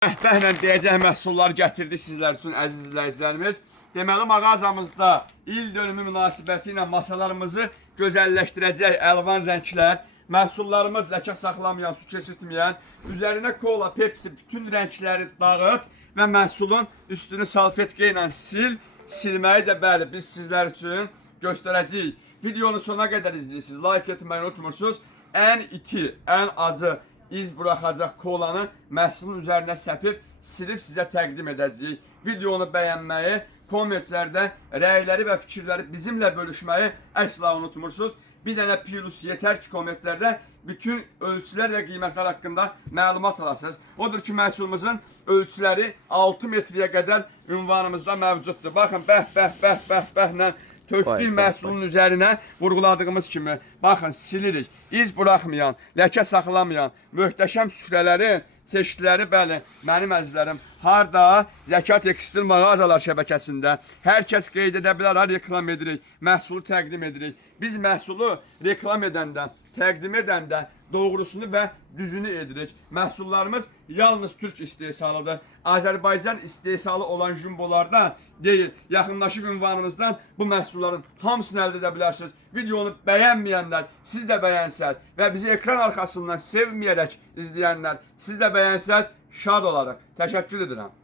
Əhbəhlə deyəcək məhsullar gətirdik sizlər üçün əziz izləyicilərimiz. Deməli mağazamızda il dönümü münasibəti ilə masalarımızı gözəlləşdirəcək əlvan rənglər, məhsullarımız ləkə saxlamayan, su keçirtməyən, üzərinə kola, pepsi bütün rəngləri dağıt və məhsulun üstünü salfetka ilə silməyi də bəli biz sizlər üçün göstərəcəyik. Videonu sona qədər izləyirsiniz, like etməyi unutmursunuz. Ən iti, ən acı iz buraxacaq kolanı məhsulun üzərinə səpib, silib sizə təqdim edəcəyik. Videonu bəyənməyi, kommentlərdə rəyləri və fikirləri bizimlə bölüşməyi əsla unutmursunuz. Bir dənə plus yetər ki, kommentlərdə bütün ölçülər və qiymətlər haqqında məlumat alasınız. Odur ki, məhsulumuzun ölçüləri 6 metrəyə qədər ünvanımızda mövcuddur. Baxın, bəh-bəhlə tökdüyüm məhsulun üzərinə vurğuladığımız kimi, baxın, silirik. İz buraxmayan, ləkə saxlamayan, möhtəşəm süfrələri, çeşidləri, bəli, mənim əzizlərim, harda? Zəkat Tekstil mağazalar şəbəkəsində. Hər kəs qeyd edə bilər, reklam edirik, məhsulu təqdim edirik. Biz məhsulu reklam edəndə, təqdim edəndə doğrusunu və düzünü edirik. Məhsullarımız yalnız Türk istehsalıdır. Azərbaycan istehsalı olan jumbolarda deyil, yaxınlaşıb ünvanımızdan bu məhsulların hamısını əldə edə bilərsiniz. Videonu bəyənməyənlər, siz də bəyənsəz və bizi ekran arxasından sevməyərək izləyənlər, siz də bəyənsəz şad olarıq. Təşəkkür edirəm.